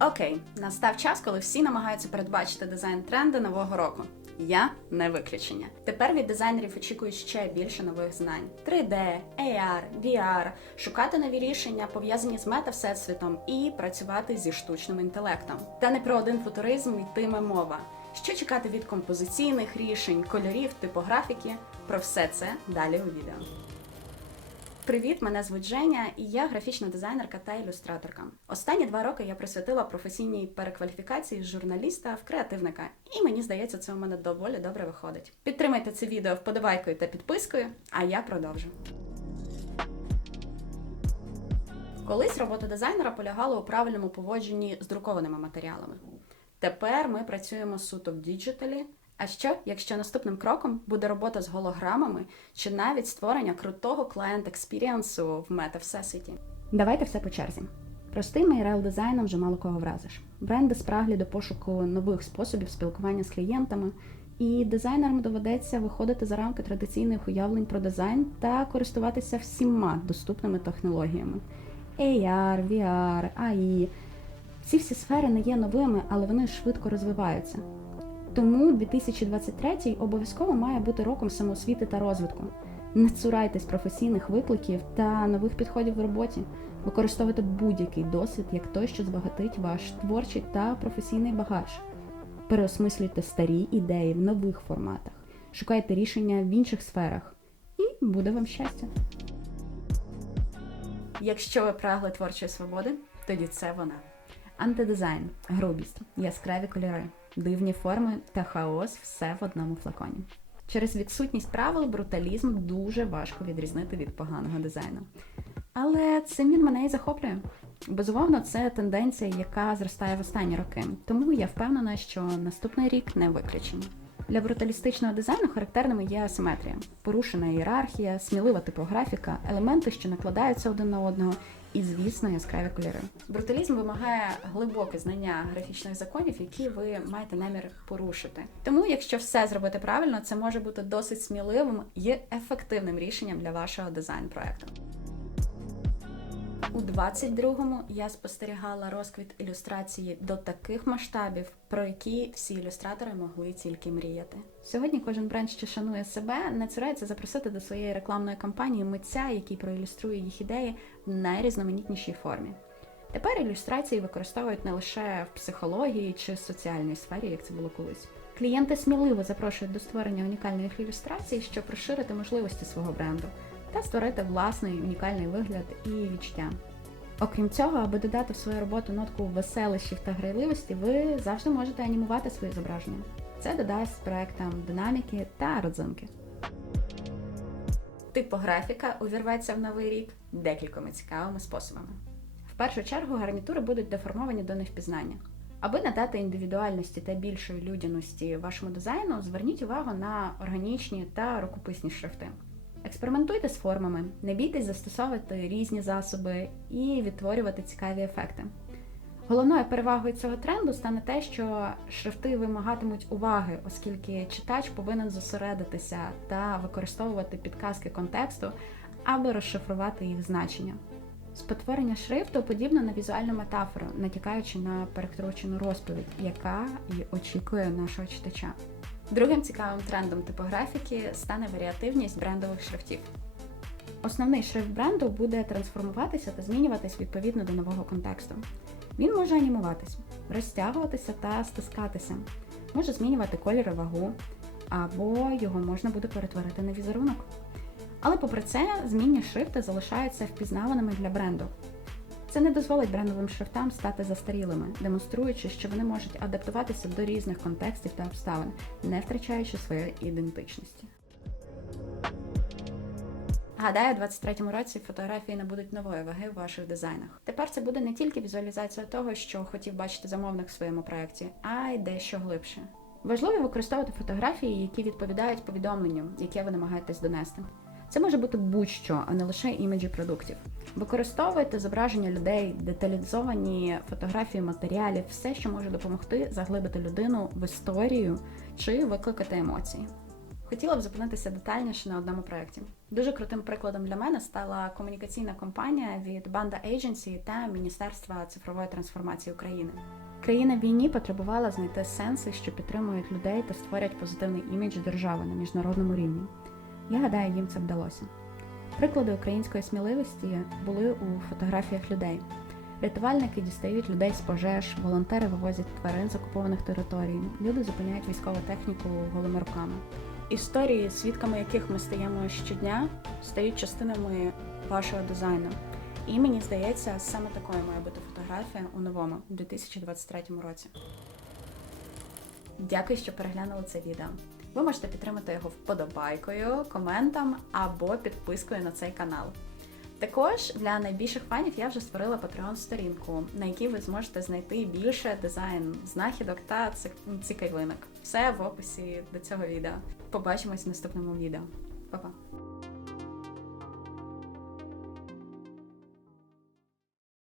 Окей, настав час, коли всі намагаються передбачити дизайн тренди нового року. Я не виключення. Тепер від дизайнерів очікують ще більше нових знань: 3D, AR, VR, шукати нові рішення, пов'язані з мета-всесвітом, і працювати зі штучним інтелектом. Та не про один футуризм йтиме мова. Що чекати від композиційних рішень, кольорів, типографіки? Про все це далі у відео. Привіт, мене звуть Женя, і я графічна дизайнерка та ілюстраторка. Останні два роки я присвятила професійній перекваліфікації з журналіста в креативника, і мені здається, це у мене доволі добре виходить. Підтримайте це відео вподобайкою та підпискою, а я продовжу. Колись робота дизайнера полягала у правильному поводженні з друкованими матеріалами. Тепер ми працюємо суто в діджиталі. А що, якщо наступним кроком буде робота з голограмами чи навіть створення крутого клієнт експірієнсу в мета всесвіті? Давайте все по черзі. Простим IRL дизайном вже мало кого вразиш. Бренди спраглі до пошуку нових способів спілкування з клієнтами, і дизайнерам доведеться виходити за рамки традиційних уявлень про дизайн та користуватися всіма доступними технологіями: AR, VR, AI. Ці всі сфери не є новими, але вони швидко розвиваються. Тому 2023 обов'язково має бути роком самоосвіти та розвитку. Не цурайтесь професійних викликів та нових підходів в роботі. Використовуйте будь-який досвід як той, що збагатить ваш творчий та професійний багаж. Переосмислюйте старі ідеї в нових форматах, шукайте рішення в інших сферах, і буде вам щастя. Якщо ви прагли творчої свободи, тоді це вона. Антидизайн, грубість, яскраві кольори, дивні форми та хаос все в одному флаконі. Через відсутність правил бруталізм дуже важко відрізнити від поганого дизайну. Але цим він мене і захоплює. Безумовно, це тенденція, яка зростає в останні роки. Тому я впевнена, що наступний рік не виключення. Для бруталістичного дизайну характерними є асиметрія, порушена ієрархія, смілива типографіка, елементи, що накладаються один на одного, і, звісно, яскраві кольори. Бруталізм вимагає глибоке знання графічних законів, які ви маєте намір порушити. Тому, якщо все зробити правильно, це може бути досить сміливим і ефективним рішенням для вашого дизайн-проекту. У 22-му я спостерігала розквіт ілюстрації до таких масштабів, про які всі ілюстратори могли тільки мріяти. Сьогодні кожен бренд, що шанує себе, не цурається запросити до своєї рекламної кампанії митця, який проілюструє їх ідеї в найрізноманітнішій формі. Тепер ілюстрації використовують не лише в психології чи соціальній сфері, як це було колись. Клієнти сміливо запрошують до створення унікальних ілюстрацій, щоб розширити можливості свого бренду та створити власний унікальний вигляд і відчуття. Окрім цього, аби додати в свою роботу нотку веселищів та грайливості, ви завжди можете анімувати свої зображення. Це додасть проектам динаміки та родзинки. Типографіка увірветься в новий рік декількома цікавими способами. В першу чергу гарнітури будуть деформовані до невпізнання. Аби надати індивідуальності та більшої людяності вашому дизайну, зверніть увагу на органічні та рукописні шрифти. Експериментуйте з формами, не бійтесь застосовувати різні засоби і відтворювати цікаві ефекти. Головною перевагою цього тренду стане те, що шрифти вимагатимуть уваги, оскільки читач повинен зосередитися та використовувати підказки контексту, аби розшифрувати їх значення. Спотворення шрифту подібно на візуальну метафору, натякаючи на перекручену розповідь, яка і очікує нашого читача. Другим цікавим трендом типографіки стане варіативність брендових шрифтів. Основний шрифт бренду буде трансформуватися та змінюватись відповідно до нового контексту. Він може анімуватись, розтягуватися та стискатися, може змінювати колір і вагу, або його можна буде перетворити на візерунок. Але попри це, змінні шрифти залишаються впізнаваними для бренду. Це не дозволить брендовим шрифтам стати застарілими, демонструючи, що вони можуть адаптуватися до різних контекстів та обставин, не втрачаючи своєї ідентичності. Гадаю, у 23-му році фотографії набудуть нової ваги в ваших дизайнах. Тепер це буде не тільки візуалізація того, що хотів бачити замовник в своєму проєкті, а й дещо глибше. Важливо використовувати фотографії, які відповідають повідомленню, яке ви намагаєтесь донести. Це може бути будь-що, а не лише іміджі продуктів. Використовуйте зображення людей, деталізовані фотографії матеріалів, все, що може допомогти заглибити людину в історію чи викликати емоції. Хотіла б зупинитися детальніше на одному проєкті. Дуже крутим прикладом для мене стала комунікаційна компанія від Banda Agency та Міністерства цифрової трансформації України. Країна війні потребувала знайти сенси, що підтримують людей та створять позитивний імідж держави на міжнародному рівні. Я гадаю, їм це вдалося. Приклади української сміливості були у фотографіях людей. Рятувальники дістають людей з пожеж, волонтери вивозять тварин з окупованих територій, люди зупиняють військову техніку голими руками. Історії, свідками яких ми стаємо щодня, стають частинами вашого дизайну. І мені здається, саме такою має бути фотографія у новому 2023 році. Дякую, що переглянули це відео. Ви можете підтримати його вподобайкою, коментом або підпискою на цей канал. Також для найбільших фанів я вже створила Patreon сторінку, на якій ви зможете знайти більше дизайн знахідок та цікавинок. Все в описі до цього відео. Побачимось в наступному відео. Па-па!